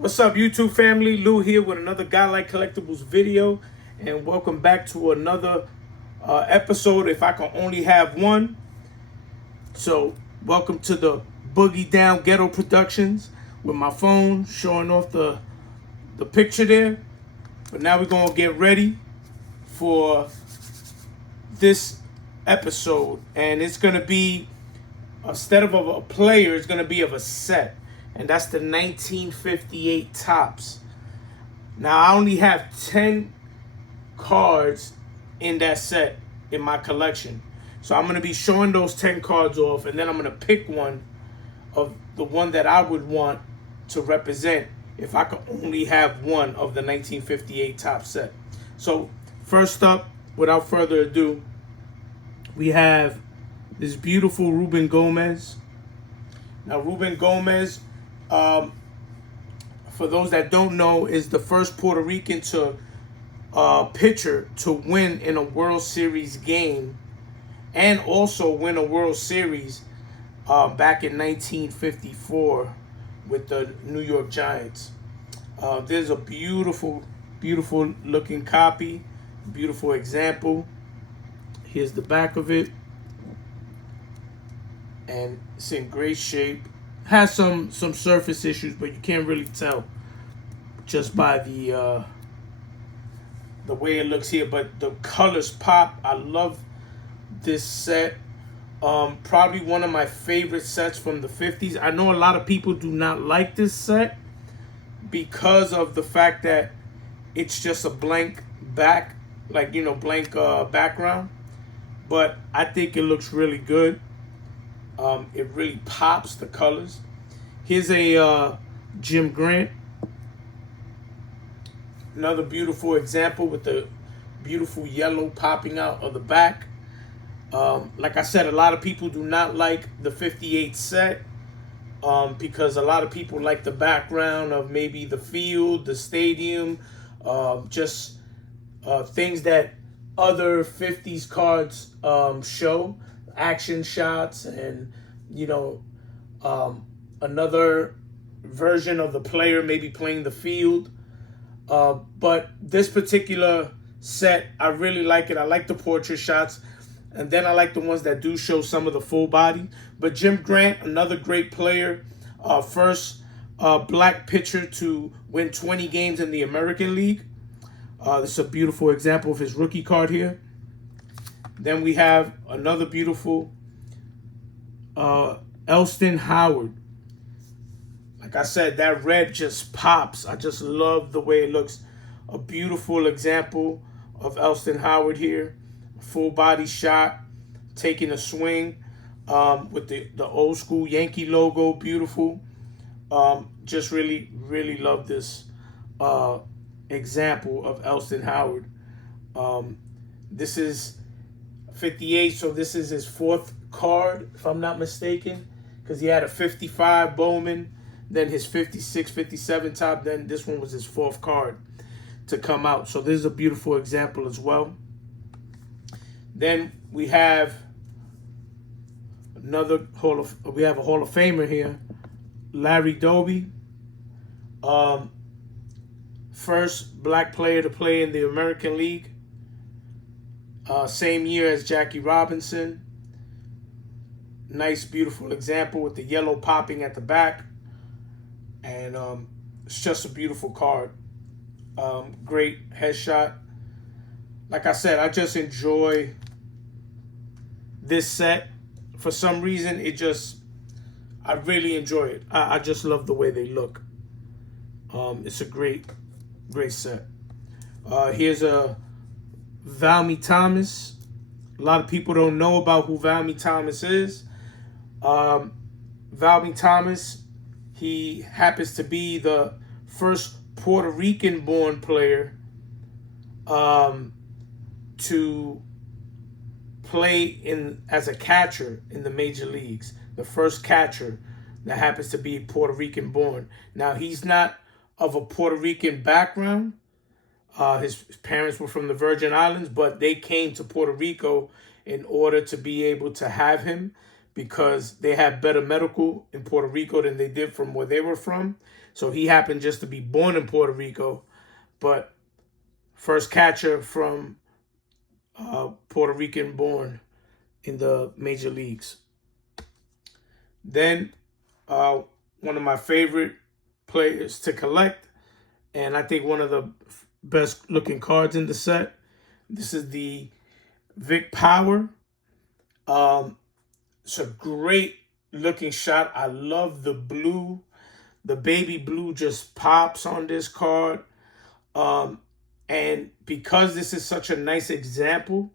What's up, YouTube family? Lou here with another Guy Like Collectibles video, and welcome back to another episode. If I can only have one, so welcome to the Boogie Down Ghetto Productions with my phone showing off the picture there. But now we're gonna get ready for this episode, and it's gonna be instead of a player, it's gonna be of a set. And that's the 1958 Topps. Now, I only have 10 cards in that set in my collection. So I'm going to be showing those 10 cards off, and then I'm going to pick one of the one that I would want to represent if I could only have one of the 1958 Topps set. So first up, without further ado, we have this beautiful Ruben Gomez. Now, Ruben Gomez, for those that don't know, is the first Puerto Rican pitcher to win in a World Series game, and also win a World Series back in 1954 with the New York Giants. There's a beautiful, beautiful looking copy, beautiful example. Here's the back of it, and it's in great shape. Has some surface issues, but you can't really tell just by the way it looks here. But the colors pop. I love this set. Probably one of my favorite sets from the 50s. I know a lot of people do not like this set because of the fact that it's just a blank back, blank background. But I think it looks really good. It really pops the colors. Here's a Jim Grant. Another beautiful example with the beautiful yellow popping out of the back. Like I said, a lot of people do not like the 58 set because a lot of people like the background of maybe the field, the stadium, just things that other 50s cards show. Action shots and another version of the player maybe playing the field, but this particular set, I really like it. I like the portrait shots, and then I like the ones that do show some of the full body. But Jim Grant, another great player, first black pitcher to win 20 games in the American League. This is a beautiful example of his rookie card here. Then we have another beautiful Elston Howard. Like I said, that red just pops. I just love the way it looks. A beautiful example of Elston Howard here. Full body shot, taking a swing with the old school Yankee logo. Beautiful. Just really, really love this example of Elston Howard. This is 58, so this is his fourth card, if I'm not mistaken, because he had a 55 Bowman, then his 56, 57 top, then this one was his fourth card to come out. So this is a beautiful example as well. Then we have a Hall of Famer here, Larry Doby. First black player to play in the American League. Same year as Jackie Robinson. Nice, beautiful example with the yellow popping at the back. And it's just a beautiful card. Great headshot. Like I said, I just enjoy this set. For some reason, I really enjoy it. I just love the way they look. It's a great set. Here's a Valmy Thomas. A lot of people don't know about who Valmy Thomas is. Valmy Thomas, he happens to be the first Puerto Rican born player to play as a catcher in the major leagues. The first catcher that happens to be Puerto Rican born. Now, he's not of a Puerto Rican background. His parents were from the Virgin Islands, but they came to Puerto Rico in order to be able to have him because they had better medical in Puerto Rico than they did from where they were from. So he happened just to be born in Puerto Rico, but first catcher from Puerto Rican born in the major leagues. Then one of my favorite players to collect, and I think one of the best looking cards in the set. This is the Vic Power. It's a great looking shot. I love the blue. The baby blue just pops on this card. And because this is such a nice example,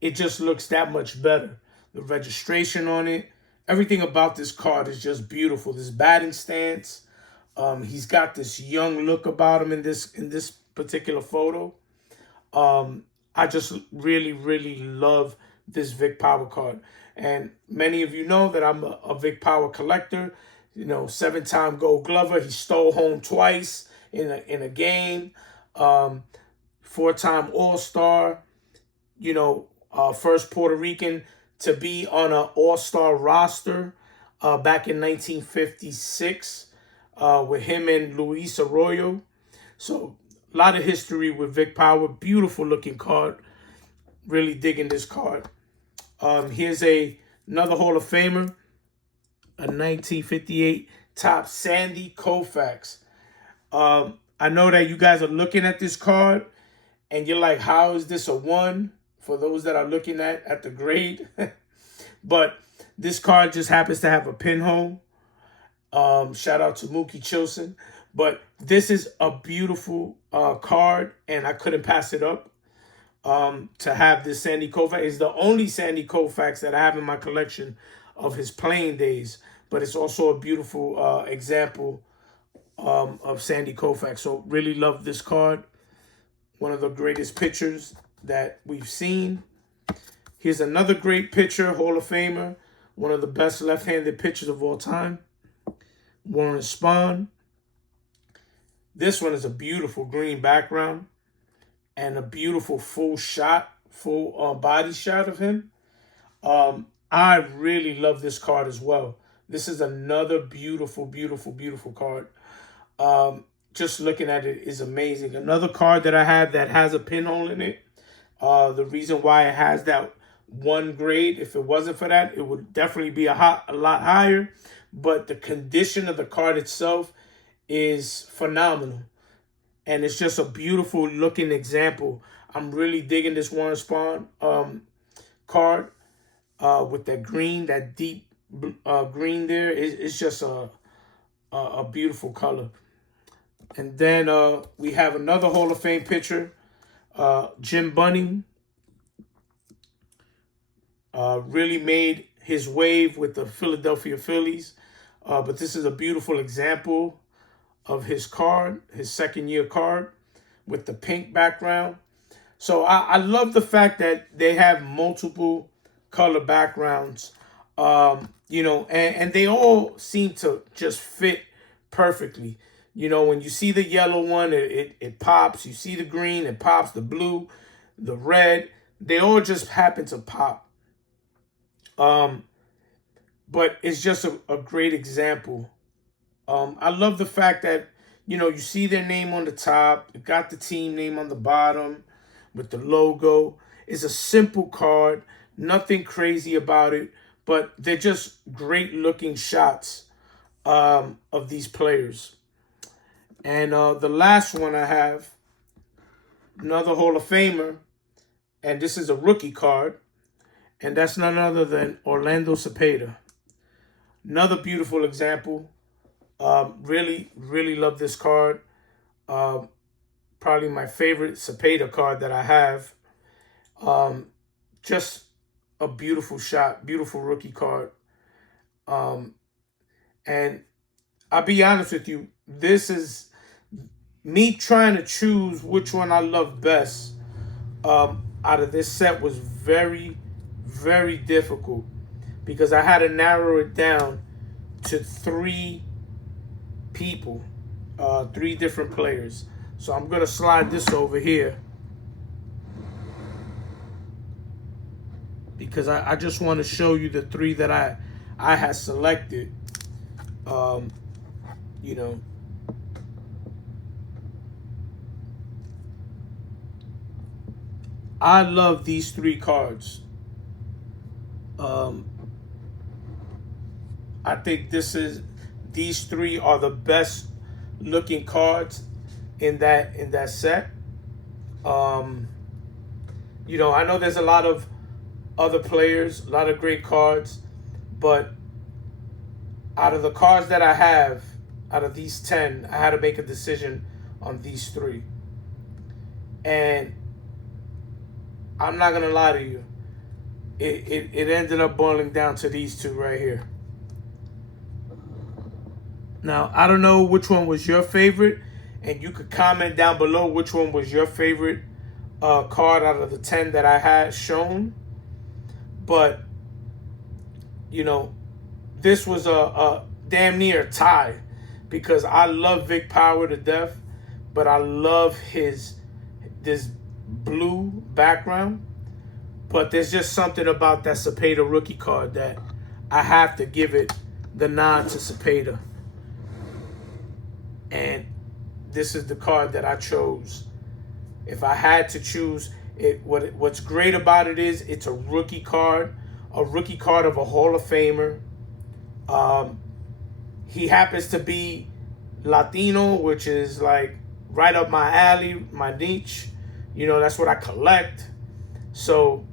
it just looks that much better. The registration on it, everything about this card is just beautiful. This batting stance, he's got this young look about him in this particular photo. I just really, really love this Vic Power card. And many of you know that I'm a Vic Power collector. You know, 7-time Gold Glover. He stole home twice in a game. 4-time All-Star. You know, first Puerto Rican to be on an All-Star roster back in 1956 with him and Luis Arroyo. So a lot of history with Vic Power. Beautiful looking card. Really digging this card. Here's another Hall of Famer. A 1958 top Sandy Koufax. I know that you guys are looking at this card and you're like, how is this a 1? For those that are looking at the grade. But this card just happens to have a pinhole. Shout out to Mookie Chilson. But this is a beautiful card, and I couldn't pass it up. To have this Sandy Koufax. It's the only Sandy Koufax that I have in my collection of his playing days. But it's also a beautiful example of Sandy Koufax. So really love this card. One of the greatest pitchers that we've seen. Here's another great pitcher, Hall of Famer. One of the best left-handed pitchers of all time. Warren Spahn. This one is a beautiful green background. And a beautiful full body shot of him. I really love this card as well. This is another beautiful, beautiful, beautiful card. Just looking at it is amazing. Another card that I have that has a pinhole in it. The reason why it has that 1 grade, if it wasn't for that, it would definitely be a lot higher. But the condition of the card itself is phenomenal. And it's just a beautiful looking example. I'm really digging this Warren Spahn card with that green, that deep green there. It's just a beautiful color. And then we have another Hall of Fame pitcher, Jim Bunning. Really made his wave with the Philadelphia Phillies. But this is a beautiful example of his card, his second-year card with the pink background. So I love the fact that they have multiple color backgrounds, you know, and they all seem to just fit perfectly. You know, when you see the yellow one, it pops. You see the green, it pops. The blue, the red, they all just happen to pop. But it's just a great example. I love the fact that, you know, you see their name on the top. You got the team name on the bottom with the logo. It's a simple card. Nothing crazy about it. But they're just great looking shots of these players. And the last one I have, another Hall of Famer. And this is a rookie card. And that's none other than Orlando Cepeda. Another beautiful example. Really, really love this card. Probably my favorite Cepeda card that I have. Just a beautiful shot, beautiful rookie card. And I'll be honest with you, this is me trying to choose which one I love best. Out of this set was very, very difficult because I had to narrow it down to 3 people, 3 different players. So I'm gonna slide this over here because I just want to show you the 3 that I had selected. You know, I love these three cards. I think these three are the best looking cards in that set. You know, I know there's a lot of other players, a lot of great cards, but out of the cards that I have, out of these 10, I had to make a decision on these three. And I'm not gonna lie to you, it ended up boiling down to these two right here. Now, I don't know which one was your favorite, and you could comment down below which one was your favorite card out of the 10 that I had shown. But, you know, this was a damn near tie, because I love Vic Power to death, but I love this blue background. But there's just something about that Cepeda rookie card that I have to give it the nod to Cepeda. And this is the card that I chose. If I had to choose, what's great about it is it's a rookie card of a Hall of Famer. He happens to be Latino, which is like right up my alley, my niche. You know, that's what I collect. So,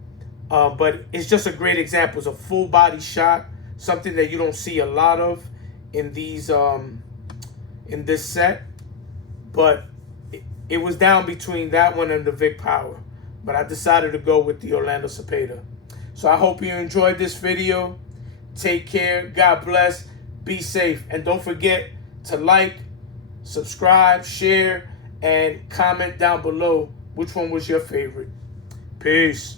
but it's just a great example. It's a full body shot, something that you don't see a lot of in these in this set. But it was down between that one and the Vic Power, but I decided to go with the Orlando Cepeda. So I hope you enjoyed this video. Take care. God bless. Be safe. And don't forget to like, subscribe, share, and comment down below which one was your favorite. Peace.